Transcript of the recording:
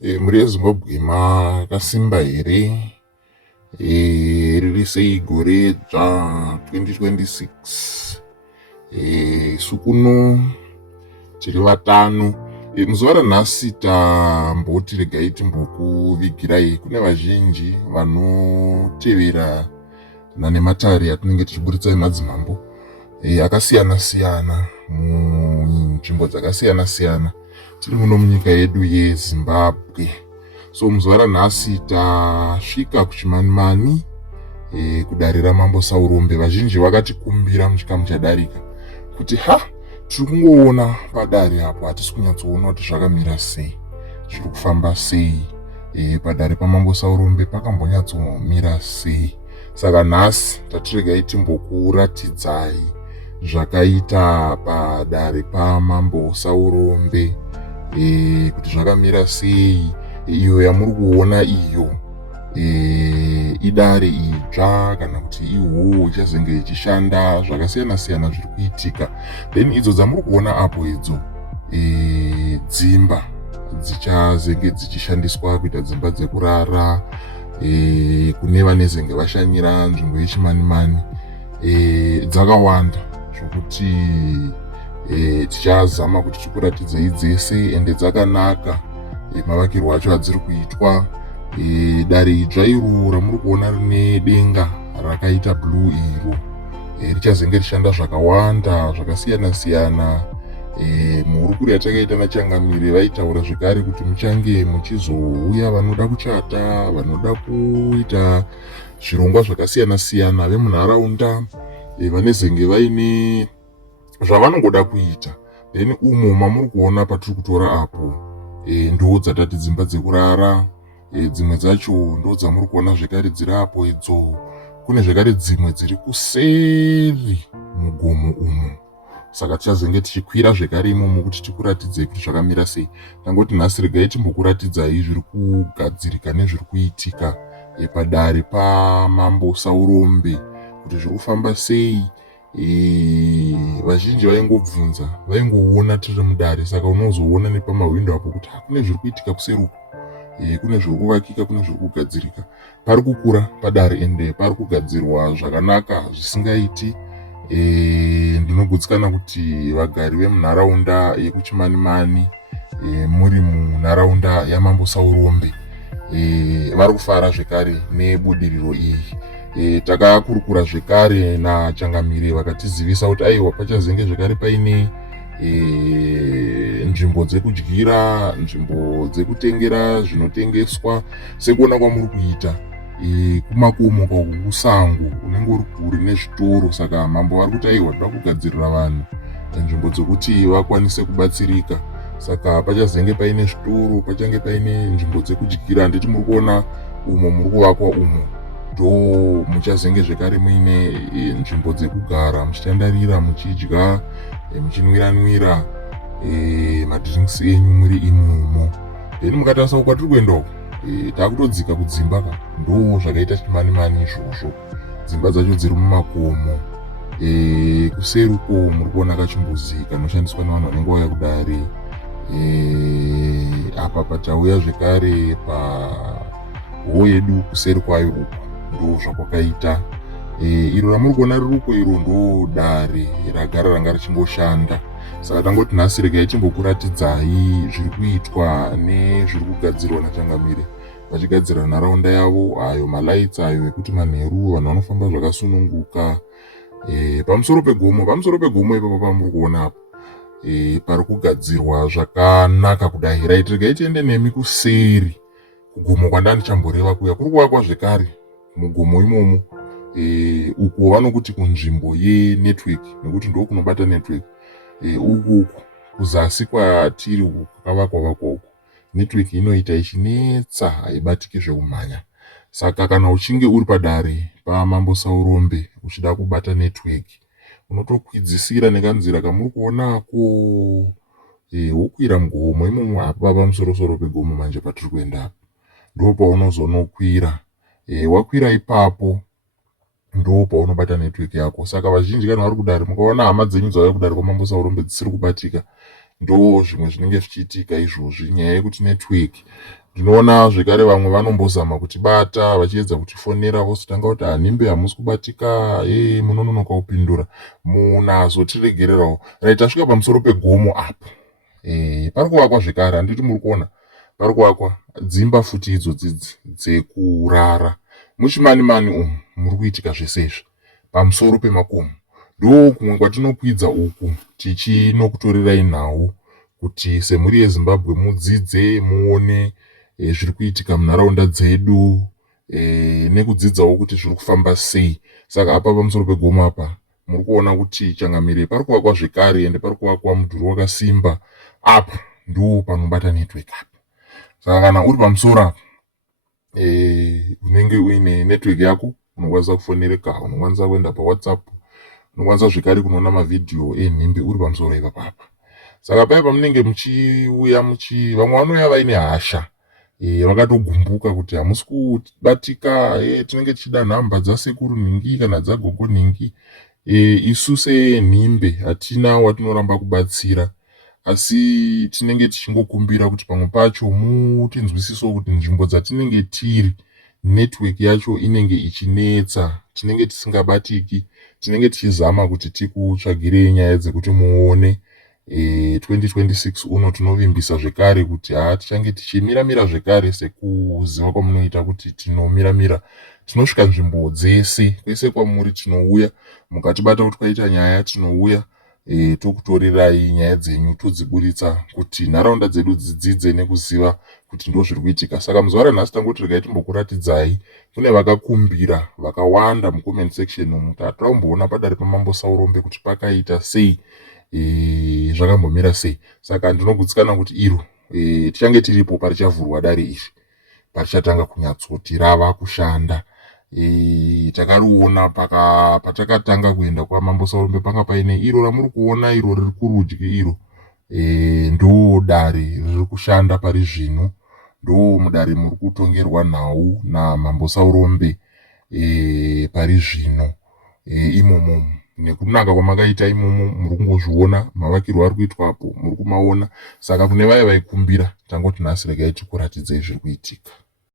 Mhuri yeZimbabwe makasimba here? Riri sei gore dzva 2026? Isu kuno tiri vatano. Muzuva ranhasi tamboti regai timbokuvigirai. Kune vazhinji vanotevera nanematare atinenge tichiburitsai madzimambo akasiyana-siyana munzvimbo dzakasiyana-siyana tiri muno munyika yedu yeZimbabwe. So muzuva ranhasi tasvika kuchimanimani kudare ramambo Saurombe. Vazhinji vakatikumbira muchikamu chadarika kuti tiri kungoona padare apo hatisi kunyatsoona kuti zvakamira sei, zviri kufamba sei, padare pamambo Saurombe pakambonyatsomira sei. Saka nhasi tatiregai timbokuratidzai zvakaita padare pamambo Saurombe, kuti zvakamira sei. Iyo yamuri kuona iyo idare idzva kana kuti ihuo ichazenge ichishanda, zvakasiyana-siyana zviri kuitika. Then idzo dzamuri kuona apo idzo dzimba dzichazenge dzichishandiswa kuita dzimba dzekurara kune vanezenge vashanyira nzvimbo yechimanimani. Dzakawanda zvokuti tichazama kuti tikuratidzei dzese, ende dzakanaka mavakirwo acho adziri kuitwa. Dare idzva iro ramuri kuona rine denga rakaita blue iro richazenge rishanda zvakawanda zvakasiyana-siyana. Muhurukuri yatakaita nachangamire vaitaura zvekare kuti muchange muchizouya vanoda kuchata, vanoda kuita zvirongwa zvakasiyana-siyana vemunharaunda, vanezenge vaine zvavanongoda kuita. Then umo mamuri kuona patiri kutora apo ndo dzatati dzimba dzekurara. Dzimwe dzacho ndo dzamuri kuona zvekare dziri apo idzo. Kune zvekare dzimwe dziri kuseri mugomo umo. Saka tichazenge tichikwira zvekare imomo kuti tikuratidzei kuti zvakamira sei. Tangoti nhasi regai timbokuratidzai zviri kugadzirika nezviri kuitika padare pamambo Saurombe kuti zviri kufamba sei. Vazhinji vaingobvunza, vaingoona tiri mudare, saka unozoona nepamawindo apo kuti kune zviri kuitika kuseri uko, kune zviri kuvakika, kune zviri kugadzirika. Pari kukura padare ende pari kugadzirwa zvakanaka zvisingaiti. Ndinogutsikana kuti vagari vemunharaunda yekuchimanimani, muri munharaunda yamambo Saurombe, vari kufara zvekare nebudiriro iyi. Takakurukura zvekare nachangamire vakatizivisa kuti aiwa pachazenge zvekare paine nzvimbo dzekudyira, nzvimbo dzekutengera zvinotengeswa sekuona kwamuri kuita kumakomo kusango unenge uri kure nezvitoro. Saka mambo vari kuti aiwa toda kugadzirira vanhu nzvimbo dzekuti vakwanise kubatsirika. Saka pachazenge paine zvitoro, pachange paine nzvimbo dzekudyira. Handiti muri kuona umo muri kuvakwa umo ndo muchazenge zvekare muine nzvimbo dzekugara muchitandarira, muchidya, muchinwira-nwira madrinks enyu muri imomo. Then mukatarisa kwatiri kuenda uko, taakutodzika kudzimba ndo zvakaita chimanimani izvozvo. Dzimba dzacho dziri mumakomo. Kuseri uko muri kuona kachimbuzi kanoshandiswa nevanhu vanenge vauya kudare. Apa patauya zvekare pahuo yedu kuseri kwayo uko ndo zvakwakaita. Iro ramuri kuona riri uko iro ndo dare ragara ranga richingoshanda. Saka tangoti nhasi regai timbokuratidzai zviri kuitwa nezviri kugadzirwa nachangamire vachigadzira nharaunda yavo. Ayo malaits ayo ekuti manheru vanhu vanofamba zvakasununguka. Pamusoro pegomo ipapo pamuri kuona apo pari kugadzirwa zvakanaka kudai. Right, regai tiende nemi kuseri kugomo kwandandichamboreva kuya. Kuri kuvakwa zvekare mugomo imomo, uko vanokuti kunzvimbo yenetwork, nekuti ndo kunobata network. Uku kuzasi kwatiri uku kwakavakwa uku network inoita ichinetsa, haibatiki zvekumhanya. Saka kana uchinge uri padare pamambo Saurombe uchida kubata network, unotokwidzisira nekanzira kamuri kuonako. Wokwira mugomo imomo apa pamusoro pegomo manje patiri kuenda apa ndo paunozonokwira. Wakwira ipapo ndo paunobata network yako. Saka vazhinji kana vari kudare mukaona hama dzenyu dzauya kudare kwamambo Saurombe dzisiri kubatika, ndo zvimwe zvinenge zvichiitika izvozvi, nyaya yekuti network Ndinoona zvekare vamwe vanombozama kutibata vachiedza kutifonera vozotanga kuti hanhimbe hamusi kubatika munononoka kupindura munazotiregererawo. Right, tasvika pamusoro pegomo apo. Pari kuvakwa zvekare, handiti muri kuona pari kuvakwa dzimba futi idzodzidzi dzekurara. Muchimani-mani umu muri kuitika zvese izvi pamusoro pemakomo. Ndo kumwe kwatinokwidza uku tichinokutorerai nhau kuti semhuri yeZimbabwe mudzidze muone zviri kuitika munharaunda dzedu, nekudzidzawo kuti zviri kufamba sei. Saka apa pamusoro pegomo apa muri kuona kuti changamire pari kuvakwa zvekare ende pari kuvakwa mudhuri wakasimba. Apa ndo panobata network apa. Saka kana uri pamusoro apa unenge uine network yako unokwanisa kufonereka, unokwanisa kuenda paWhatsApp, unokwanisa zvekare kunoona mavhidhiyo enhimbe uri pamusoro ipapapa. Saka paya pamunenge muchiuya vamwe vanouya vaine hasha, vakatogumbuka kuti hamusi kubatika, tinenge tichida nhamba dzasekuru nhingi kana dzagogo nhingi. Isu senhimbe hatina watinoramba kubatsira, asi tinenge tichingokumbira kuti pamwe pacho mutinzwisisewo kuti nzvimbo dzatinenge tiri network yacho inenge ichinetsa, tinenge tisingabatiki. Tinenge tichizama kuti tikutsvagirei nyaya dzekuti muone 2026 uno tinovimbisa zvekare kuti tichange tichimiramira zvekare sekuziva kwamunoita kuti tinomiramira. Tinosvika nzvimbo dzese, kwese kwamuri tinouya, mukatibata kuti kwaita nyaya tinouya tokutorerai nyaya dzenyu todziburitsa kuti nharaunda dzedu dzidzidze nekuziva kuti ndo zviri kuitika. Saka muzuva ranhasi tangoti regai timbokuratidzai, kune vakakumbira vakawanda mucomment section umu tatomboona padare paMambo Saurombe kuti pakaita sei, zvakambomira sei. Saka ndinogutsikana kuti iro tichange tiripo parichavhurwa dare iri, parichatanga kunyatsoti rava kushanda. Takariona patakatanga kuenda kwaMambo Saurombe panga paine iro ramuri kuona iro riri kurudyi iro, ndo dare riri kushanda pari zvino. Ndo mudare muri kutongerwa nhau naMambo Saurombe pari zvino. Imomo nekunaka kwamakaita imomo muri kungozviona mavakirwo ari kuitwapo muri kumaona. Saka kune vaya vaikumbira tangoti nhasi regai tikuratidzei zviri kuitika.